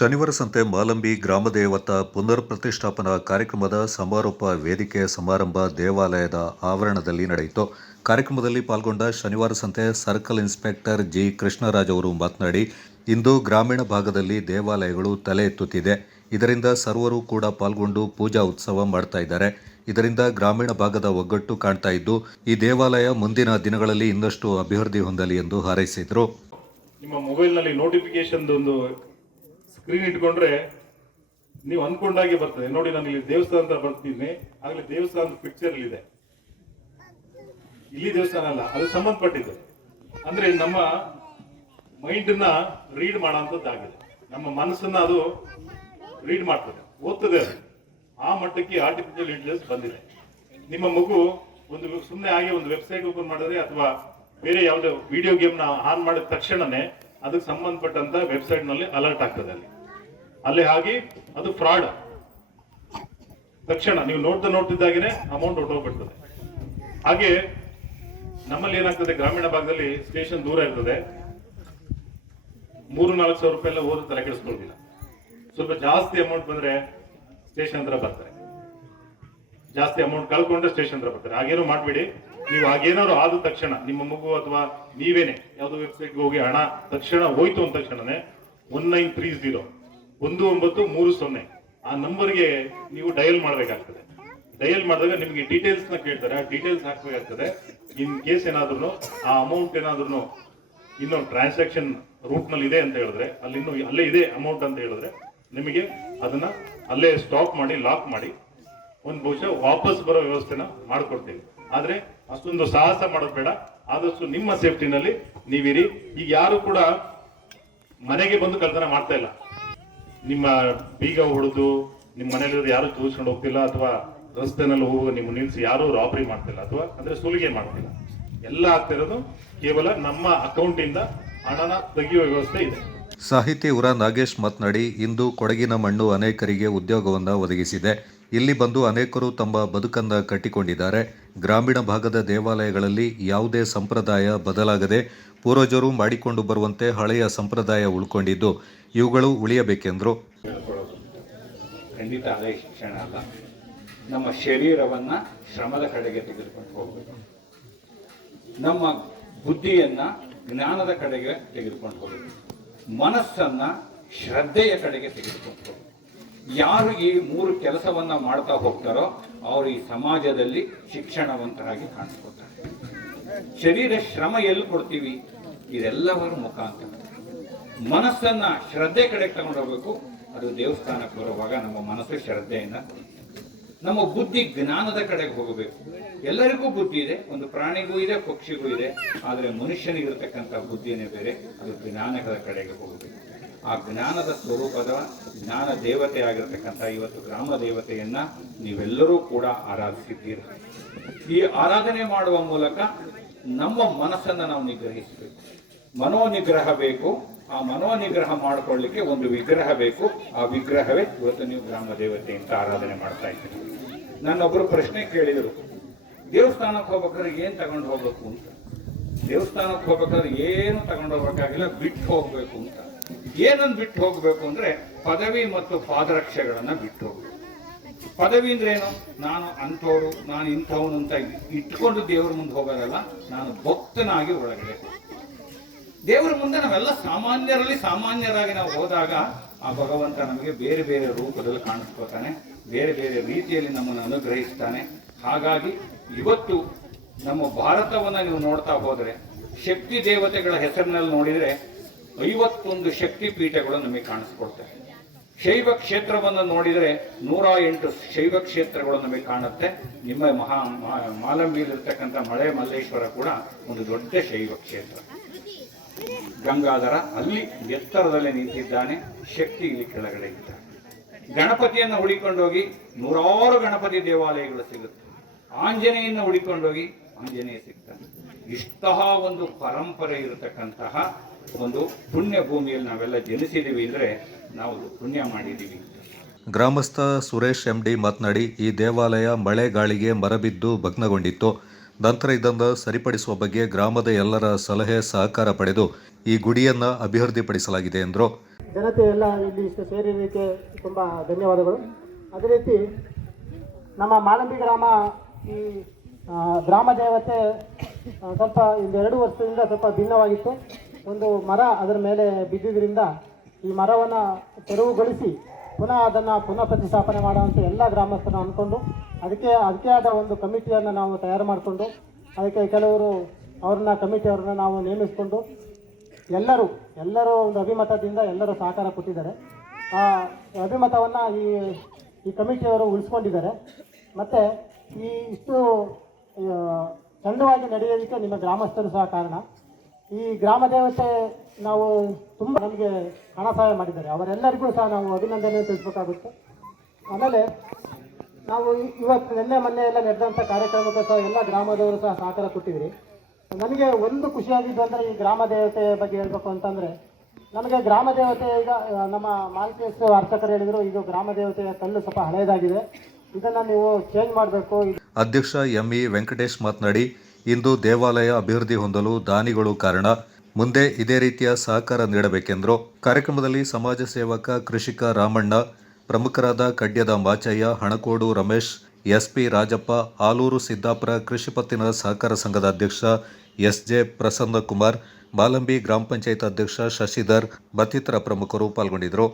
ಶನಿವಾರ ಸಂತೆ ಮಾಲಂಬಿ ಗ್ರಾಮದೇವತ ಪುನರ್ ಪ್ರತಿಷ್ಠಾಪನಾ ಕಾರ್ಯಕ್ರಮದ ಸಮಾರೋಪ ವೇದಿಕೆ ಸಮಾರಂಭ ದೇವಾಲಯದ ಆವರಣದಲ್ಲಿ ನಡೆಯಿತು. ಕಾರ್ಯಕ್ರಮದಲ್ಲಿ ಪಾಲ್ಗೊಂಡ ಶನಿವಾರ ಸಂತೆ ಸರ್ಕಲ್ ಇನ್ಸ್ಪೆಕ್ಟರ್ ಜಿ ಕೃಷ್ಣರಾಜ್ ಅವರು ಮಾತನಾಡಿ, ಇಂದು ಗ್ರಾಮೀಣ ಭಾಗದಲ್ಲಿ ದೇವಾಲಯಗಳು ತಲೆ ಎತ್ತುತ್ತಿದೆ. ಇದರಿಂದ ಸರ್ವರು ಕೂಡ ಪಾಲ್ಗೊಂಡು ಪೂಜಾ ಉತ್ಸವ ಮಾಡ್ತಾ ಇದ್ದಾರೆ. ಇದರಿಂದ ಗ್ರಾಮೀಣ ಭಾಗದ ಒಗ್ಗಟ್ಟು ಕಾಣ್ತಾ ಇದ್ದು, ಈ ದೇವಾಲಯ ಮುಂದಿನ ದಿನಗಳಲ್ಲಿ ಇನ್ನಷ್ಟು ಅಭಿವೃದ್ಧಿ ಹೊಂದಲಿ ಎಂದು ಹಾರೈಸಿದರು. ನಿಮ್ಮ ಮೊಬೈಲ್ನಲ್ಲಿ ನೋಟಿಫಿಕೇಶನ್ ಒಂದು ಸ್ಕ್ರೀನ್ ಇಟ್ಕೊಂಡ್ರೆ ನೀವು ಅನ್ಕೊಂಡಾಗೆ ಬರ್ತದೆ. ನೋಡಿ, ನಾನು ಇಲ್ಲಿ ದೇವಸ್ಥಾನ ಅಂತ ಬರ್ತೀನಿ, ಆಗ್ಲೇ ದೇವಸ್ಥಾನದ ಪಿಕ್ಚರ್ ಇದೆ. ಇಲ್ಲಿ ದೇವಸ್ಥಾನ ಅಲ್ಲ, ಅದು ಸಂಬಂಧಪಟ್ಟಿದ್ದು. ಅಂದ್ರೆ ನಮ್ಮ ಮೈಂಡ್ ನ ರೀಡ್ ಮಾಡೋಂಥದ್ದಾಗಿದೆ. ನಮ್ಮ ಮನಸ್ಸನ್ನ ಅದು ರೀಡ್ ಮಾಡ್ತದೆ, ಓದ್ತದೆ. ಆ ಮಟ್ಟಕ್ಕೆ ಆರ್ಟಿಫಿಷಿಯಲ್ ಇಂಟೆಲಿಜೆನ್ಸ್ ಬಂದಿದೆ. ನಿಮ್ಮ ಮಗು ಒಂದು ಸುಮ್ಮನೆ ಆಗಿ ಒಂದು ವೆಬ್ಸೈಟ್ ಓಪನ್ ಮಾಡಿದ್ರೆ ಅಥವಾ ಬೇರೆ ಯಾವುದೋ ವಿಡಿಯೋ ಗೇಮ್ ನ ಆನ್ ಮಾಡಿದ ತಕ್ಷಣನೇ ಅದಕ್ಕೆ ಸಂಬಂಧಪಟ್ಟಂತ ವೆಬ್ಸೈಟ್ ನಲ್ಲಿ ಅಲರ್ಟ್ ಆಗ್ತದೆ. ಅಲ್ಲಿ ಹಾಗೆ ಅದು ಫ್ರಾಡ್. ತಕ್ಷಣ ನೀವು ನೋಡ್ತಿದ್ದಾಗೇನೆ ಅಮೌಂಟ್ ಹೊರಟೋಗ್ಬಿಡ್ತದೆ. ಹಾಗೆ ನಮ್ಮಲ್ಲಿ ಏನಾಗ್ತದೆ, ಗ್ರಾಮೀಣ ಭಾಗದಲ್ಲಿ ಸ್ಟೇಷನ್ ದೂರ ಇರ್ತದೆ. 3-4 ಸಾವಿರ ರೂಪಾಯಿ ಎಲ್ಲ ಓದಿ ತಲೆ ಕೆಡಿಸ್ಕೊಳ್ಳೋದಿಲ್ಲ. ಸ್ವಲ್ಪ ಜಾಸ್ತಿ ಅಮೌಂಟ್ ಬಂದ್ರೆ ಸ್ಟೇಷನ್ ಹತ್ರ ಬರ್ತಾರೆ. ಜಾಸ್ತಿ ಅಮೌಂಟ್ ಕಳ್ಕೊಂಡ್ರೆ ಸ್ಟೇಷನ್ ಹತ್ರ ಬರ್ತಾರೆ. ಹಾಗೇನೋ ಮಾಡ್ಬೇಡಿ. ನೀವು ಹಾಗೇನಾದ್ರು ಆದ ತಕ್ಷಣ ನಿಮ್ಮ ಮಗು ಅಥವಾ ನೀವೇನೆ ಯಾವ್ದೋ ವೆಬ್ಸೈಟ್ಗೆ ಹೋಗಿ ಹಣ ತಕ್ಷಣ ಹೋಯ್ತು ಅಂದ ತಕ್ಷಣನೇ 1930 1930 ಆ ನಂಬರ್ಗೆ ನೀವು ಡಯಲ್ ಮಾಡಬೇಕಾಗ್ತದೆ. ಡಯಲ್ ಮಾಡಿದಾಗ ನಿಮ್ಗೆ ಡೀಟೇಲ್ಸ್ ನ ಕೇಳ್ತಾರೆ. ಆ ಡೀಟೇಲ್ಸ್ ಹಾಕ್ಬೇಕಾಗ್ತದೆ. ಇನ್ ಕೇಸ್ ಏನಾದ್ರು ಆ ಅಮೌಂಟ್ ಏನಾದ್ರು ಇನ್ನೊಂದು ಟ್ರಾನ್ಸಾಕ್ಷನ್ ರೂಟ್ ನಲ್ಲಿ ಇದೆ ಅಂತ ಹೇಳಿದ್ರೆ, ಅಲ್ಲೇ ಇದೆ ಅಮೌಂಟ್ ಅಂತ ಹೇಳಿದ್ರೆ, ನಿಮಗೆ ಅದನ್ನ ಅಲ್ಲೇ ಸ್ಟಾಪ್ ಮಾಡಿ ಲಾಕ್ ಮಾಡಿ ಒಂದು ಬಹುಶಃ ವಾಪಸ್ ಬರೋ ವ್ಯವಸ್ಥೆನ ಮಾಡ್ಕೊಡ್ತೀವಿ. ಆದ್ರೆ ಅಷ್ಟೊಂದು ಸಾಹಸ ಮಾಡೋದು ಬೇಡ. ಆದಷ್ಟು ನಿಮ್ಮ ಸೇಫ್ಟಿನಲ್ಲಿ ನೀವಿರಿ. ಈಗ ಯಾರು ಕೂಡ ಮನೆಗೆ ಬಂದು ಕಳ್ತನ ಮಾಡ್ತಾ ಇಲ್ಲ. ನಿಮ್ಮ ಬೀಗ ಹೊಡೆದು ನಿಮ್ಮ ಮನೇಲಿ ಯಾರು ತೋರಿಸ್ಕೊಂಡು ಹೋಗ್ತಿಲ್ಲ, ಅಥವಾ ರಸ್ತೆನಲ್ಲಿ ಹೋಗುವ ನಿಮ್ಮ ನಿಲ್ಸಿ ಯಾರು ರಾಬರಿ ಮಾಡ್ತಿಲ್ಲ, ಅಥವಾ ಅಂದ್ರೆ ಸುಲಿಗೆ ಮಾಡ್ತಿಲ್ಲ. ಎಲ್ಲ ಆಗ್ತಿರೋದು ಕೇವಲ ನಮ್ಮ ಅಕೌಂಟ್ ಇಂದ ಹಣನ ತೆಗೆಯುವ ವ್ಯವಸ್ಥೆ ಇದೆ. ಸಾಹಿತಿ ಉರ ನಾಗೇಶ್ ಮಾತನಾಡಿ, ಇಂದು ಕೊಡಗಿನ ಮಣ್ಣು ಅನೇಕರಿಗೆ ಉದ್ಯೋಗವನ್ನು ಒದಗಿಸಿದೆ. ಇಲ್ಲಿ ಬಂದು ಅನೇಕರು ತಮ್ಮ ಬದುಕನ್ನು ಕಟ್ಟಿಕೊಂಡಿದ್ದಾರೆ. ಗ್ರಾಮೀಣ ಭಾಗದ ದೇವಾಲಯಗಳಲ್ಲಿ ಯಾವುದೇ ಸಂಪ್ರದಾಯ ಬದಲಾಗದೆ ಪೂರ್ವಜರು ಮಾಡಿಕೊಂಡು ಬರುವಂತೆ ಹಳೆಯ ಸಂಪ್ರದಾಯ ಉಳ್ಕೊಂಡಿದ್ದು, ಇವುಗಳು ಉಳಿಯಬೇಕೆಂದರು. ಖಂಡಿತ ಹಳೆ ಶಿಕ್ಷಣ ಅಲ್ಲ. ನಮ್ಮ ಶರೀರವನ್ನ ಶ್ರಮದ ಕಡೆಗೆ ತೆಗೆದುಕೊಂಡು ಹೋಗಬೇಕು. ನಮ್ಮ ಬುದ್ಧಿಯನ್ನ ಜ್ಞಾನದ ಕಡೆಗೆ ತೆಗೆದುಕೊಂಡು ಹೋಗಬೇಕು. ಮನಸ್ಸನ್ನ ಶ್ರದ್ಧೆಯ ಕಡೆಗೆ ತೆಗೆದುಕೊಂಡು ಹೋಗಬೇಕು. ಯಾರು ಈ 3 ಕೆಲಸವನ್ನ ಮಾಡ್ತಾ ಹೋಗ್ತಾರೋ ಅವರು ಈ ಸಮಾಜದಲ್ಲಿ ಶಿಕ್ಷಣವಂತರಾಗಿ ಕಾಣಿಸ್ಕೊತಾರೆ. ಶರೀರ ಶ್ರಮ ಎಲ್ಲಿ ಕೊಡ್ತೀವಿ? ಇದೆಲ್ಲವರ ಮುಖಾಂತರ. ಮನಸ್ಸನ್ನ ಶ್ರದ್ಧೆ ಕಡೆಗೆ ತಗೊಂಡು ಹೋಗ್ಬೇಕು. ಅದು ದೇವಸ್ಥಾನಕ್ಕೆ ಬರುವಾಗ ನಮ್ಮ ಮನಸ್ಸು ಶ್ರದ್ಧೆಯಿಂದ, ನಮ್ಮ ಬುದ್ಧಿ ಜ್ಞಾನದ ಕಡೆಗೆ ಹೋಗಬೇಕು. ಎಲ್ಲರಿಗೂ ಬುದ್ಧಿ ಇದೆ, ಒಂದು ಪ್ರಾಣಿಗೂ ಇದೆ, ಪಕ್ಷಿಗೂ ಇದೆ. ಆದರೆ ಮನುಷ್ಯನಿಗಿರ್ತಕ್ಕಂಥ ಬುದ್ಧಿನೇ ಬೇರೆ. ಅದು ಜ್ಞಾನದ ಕಡೆಗೆ ಹೋಗಬೇಕು. ಆ ಜ್ಞಾನದ ಸ್ವರೂಪದ ಜ್ಞಾನ ದೇವತೆ ಆಗಿರ್ತಕ್ಕಂಥ ಇವತ್ತು ಗ್ರಾಮ ದೇವತೆಯನ್ನ ನೀವೆಲ್ಲರೂ ಕೂಡ ಆರಾಧಿಸಿದ್ದೀರಿ. ಈ ಆರಾಧನೆ ಮಾಡುವ ಮೂಲಕ ನಮ್ಮ ಮನಸ್ಸನ್ನು ನಾವು ನಿಗ್ರಹಿಸಬೇಕು. ಮನೋನಿಗ್ರಹ ಬೇಕು. ಆ ಮನೋನಿಗ್ರಹ ಮಾಡಿಕೊಳ್ಳಿಕ್ಕೆ ಒಂದು ವಿಗ್ರಹ ಬೇಕು. ಆ ವಿಗ್ರಹವೇ ಇವತ್ತು ನೀವು ಗ್ರಾಮ ದೇವತೆ ಅಂತ ಆರಾಧನೆ ಮಾಡ್ತಾ ಇದ್ದೀರಿ. ನನ್ನೊಬ್ಬರು ಪ್ರಶ್ನೆ ಕೇಳಿದರು, ದೇವಸ್ಥಾನಕ್ಕೆ ಹೋಗ್ಬೇಕಾದ್ರೆ ಏನ್ ತಗೊಂಡು ಹೋಗ್ಬೇಕು ಅಂತ. ದೇವಸ್ಥಾನಕ್ಕೆ ಹೋಗ್ಬೇಕಾದ್ರೆ ಏನು ತಗೊಂಡು ಹೋಗ್ಬೇಕಾಗಿಲ್ಲ, ಬಿಟ್ಟು ಹೋಗ್ಬೇಕು ಅಂತ. ಏನನ್ನು ಬಿಟ್ಟು ಹೋಗ್ಬೇಕು ಅಂದ್ರೆ ಪದವಿ ಮತ್ತು ಪಾದರಕ್ಷೆಗಳನ್ನ ಬಿಟ್ಟು ಹೋಗ್ಬೇಕು. ಪದವಿ ಅಂದ್ರೆ ಏನು? ನಾನು ಅಂಥವ್ರು, ನಾನು ಇಂಥವನು ಅಂತ ಇಟ್ಕೊಂಡು ದೇವರ ಮುಂದೆ ಹೋಗೋದಲ್ಲ. ನಾನು ಭಕ್ತನಾಗಿ ಒಳಗಡೆ ದೇವರ ಮುಂದೆ ನಾವೆಲ್ಲ ಸಾಮಾನ್ಯರಲ್ಲಿ ಸಾಮಾನ್ಯರಾಗಿ ನಾವು ಹೋದಾಗ ಆ ಭಗವಂತ ನಮಗೆ ಬೇರೆ ಬೇರೆ ರೂಪದಲ್ಲಿ ಕಾಣಿಸ್ಕೋತಾನೆ, ಬೇರೆ ಬೇರೆ ರೀತಿಯಲ್ಲಿ ನಮ್ಮನ್ನು ಅನುಗ್ರಹಿಸ್ತಾನೆ. ಹಾಗಾಗಿ ಇವತ್ತು ನಮ್ಮ ಭಾರತವನ್ನ ನೀವು ನೋಡ್ತಾ ಹೋದ್ರೆ ಶಕ್ತಿ ದೇವತೆಗಳ ಹೆಸರಿನಲ್ಲಿ ನೋಡಿದ್ರೆ 51 ಶಕ್ತಿ ಪೀಠಗಳು ನಮಗೆ ಕಾಣಿಸ್ಕೊಡ್ತವೆ. ಶೈವ ಕ್ಷೇತ್ರವನ್ನು ನೋಡಿದರೆ 108 ಶೈವ ಕ್ಷೇತ್ರಗಳು ನಮಗೆ ಕಾಣುತ್ತೆ. ನಿಮ್ಮ ಮಾಲಂಬಿಯಲ್ಲಿರ್ತಕ್ಕಂಥ ಮಳೆ ಮಲ್ಲೇಶ್ವರ ಕೂಡ ಒಂದು ದೊಡ್ಡ ಶೈವ ಕ್ಷೇತ್ರ. ಗಂಗಾಧರ ಅಲ್ಲಿ ಎತ್ತರದಲ್ಲಿ ನಿಂತಿದ್ದಾನೆ, ಶಕ್ತಿ ಇಲ್ಲಿ ಕೆಳಗಡೆ ಇದ್ದಾನೆ. ಗಣಪತಿಯನ್ನು ಹುಡಿಕೊಂಡೋಗಿ 100 ಗಣಪತಿ ದೇವಾಲಯಗಳು ಸಿಗುತ್ತೆ. ಆಂಜನೇಯನ ಹುಡಿಕೊಂಡೋಗಿ ಆಂಜನೇಯ ಸಿಗ್ತಾನೆ. ಇಷ್ಟಹ ಒಂದು ಪರಂಪರೆ ಇರತಕ್ಕಂತಹ ಒಂದು ಪುಣ್ಯ ಭೂಮಿಯಲ್ಲಿ ನಾವೆಲ್ಲ ಜನಿಸಿದೀವಿ ಅಂದ್ರೆ ನಾವು ಪುಣ್ಯ ಮಾಡಿದೀವಿ. ಗ್ರಾಮಸ್ಥ ಸುರೇಶ್ ಎಂಡಿ ಮಾತನಾಡಿ, ಈ ದೇವಾಲಯ ಮಳೆ ಗಾಳಿಗೆ ಮರಬಿದ್ದು ಭಗ್ನಗೊಂಡಿತ್ತು. ನಂತರ ಇದನ್ನು ಸರಿಪಡಿಸುವ ಬಗ್ಗೆ ಗ್ರಾಮದ ಎಲ್ಲರ ಸಲಹೆ ಸಹಕಾರ ಪಡೆದು ಈ ಗುಡಿಯನ್ನು ಅಭಿವೃದ್ಧಿಪಡಿಸಲಾಗಿದೆ ಎಂದರು. ಜನತೆ ಎಲ್ಲ ಇಲ್ಲಿ ಇಷ್ಟು ಸೇರಿದ್ದಕ್ಕೆ ತುಂಬ ಧನ್ಯವಾದಗಳು. ಅದೇ ರೀತಿ ನಮ್ಮ ಮಾಲಂಬಿ ಗ್ರಾಮ ಈ ಗ್ರಾಮ ದೇವತೆ ಸ್ವಲ್ಪ ಒಂದು 2 ವರ್ಷದಿಂದ ಸ್ವಲ್ಪ ಭಿನ್ನವಾಗಿತ್ತು. ಒಂದು ಮರ ಅದರ ಮೇಲೆ ಬಿದ್ದಿದ್ದರಿಂದ ಈ ಮರವನ್ನು ತೆರವುಗೊಳಿಸಿ ಅದನ್ನು ಪುನಃ ಪ್ರತಿಷ್ಠಾಪನೆ ಮಾಡುವಂಥ ಎಲ್ಲ ಗ್ರಾಮಸ್ಥರು ಅಂದ್ಕೊಂಡು ಅದಕ್ಕೆ ಆದ ಒಂದು ಕಮಿಟಿಯನ್ನು ನಾವು ತಯಾರು ಮಾಡಿಕೊಂಡು ಅದಕ್ಕೆ ಕೆಲವರು ಕಮಿಟಿಯವ್ರನ್ನ ನಾವು ನೇಮಿಸಿಕೊಂಡು ಎಲ್ಲರೂ ಒಂದು ಅಭಿಮತದಿಂದ ಎಲ್ಲರೂ ಸಹಕಾರ ಕೊಟ್ಟಿದ್ದಾರೆ. ಆ ಅಭಿಮತವನ್ನು ಈ ಕಮಿಟಿಯವರು ಉಳಿಸ್ಕೊಂಡಿದ್ದಾರೆ. ಮತ್ತು ಇಷ್ಟು ಚಂದವಾಗಿ ನಡೆಯೋದಕ್ಕೆ ನಿಮ್ಮ ಗ್ರಾಮಸ್ಥರು ಸಹ ಕಾರಣ. ಈ ಗ್ರಾಮ ದೇವತೆ ನಾವು ತುಂಬ ನಮಗೆ ಹಣ ಸಹಾಯ ಮಾಡಿದ್ದಾರೆ, ಅವರೆಲ್ಲರಿಗೂ ಸಹ ನಾವು ಅಭಿನಂದನೆ ತಿಳಿಸ್ಬೇಕಾಗುತ್ತೆ. ಆಮೇಲೆ ನಾವು ಇವತ್ತು ಮೊನ್ನೆ ಎಲ್ಲ ನಡೆದಂಥ ಕಾರ್ಯಕ್ರಮಕ್ಕೆ ಸಹ ಎಲ್ಲ ಗ್ರಾಮದವರು ಸಹ ಸಹಕಾರ ಕೊಟ್ಟಿದ್ರಿ. ನನಗೆ ಒಂದು ಖುಷಿಯಾಗಿದ್ದು ಅಂದರೆ ಈ ಗ್ರಾಮ ದೇವತೆ ಬಗ್ಗೆ ಹೇಳಬೇಕು ಅಂತಂದರೆ, ನಮಗೆ ಗ್ರಾಮ ದೇವತೆ ಈಗ ನಮ್ಮ ಮಾಲ್ಕೇಶ್ ಅರ್ಚಕರು ಹೇಳಿದರು, ಇದು ಗ್ರಾಮ ದೇವತೆಯ ಕಲ್ಲು ಸ್ವಲ್ಪ ಹಳೆಯದಾಗಿದೆ, ಇದನ್ನು ನೀವು ಚೇಂಜ್ ಮಾಡಬೇಕು. ಅಧ್ಯಕ್ಷ ಎಂಇ ವೆಂಕಟೇಶ್ ಮಾತನಾಡಿ, ಇಂದು ದೇವಾಲಯ ಅಭಿವೃದ್ಧಿ ಹೊಂದಲು ದಾನಿಗಳು ಕಾರಣ, ಮುಂದೆ ಇದೇ ರೀತಿಯ ಸಹಕಾರ ನೀಡಬೇಕೆಂದರು. ಕಾರ್ಯಕ್ರಮದಲ್ಲಿ ಸಮಾಜ ಸೇವಕ ಕೃಷಿಕ ರಾಮಣ್ಣ, ಪ್ರಮುಖರಾದ ಕಡ್ಯದ ಮಾಚಯ್ಯ, ಹಣಕೋಡು ರಮೇಶ್, ಎಸ್ಪಿ ರಾಜಪ್ಪ, ಆಲೂರು ಸಿದ್ದಾಪುರ ಕೃಷಿ ಪತ್ತಿನ ಸಹಕಾರ ಸಂಘದ ಅಧ್ಯಕ್ಷ ಎಸ್ಜೆ ಪ್ರಸನ್ನಕುಮಾರ್, ಮಾಲಂಬಿ ಗ್ರಾಮ ಪಂಚಾಯತ್ ಅಧ್ಯಕ್ಷ ಶಶಿಧರ್ ಮತ್ತಿತರ ಪ್ರಮುಖರು ಪಾಲ್ಗೊಂಡಿದ್ದರು.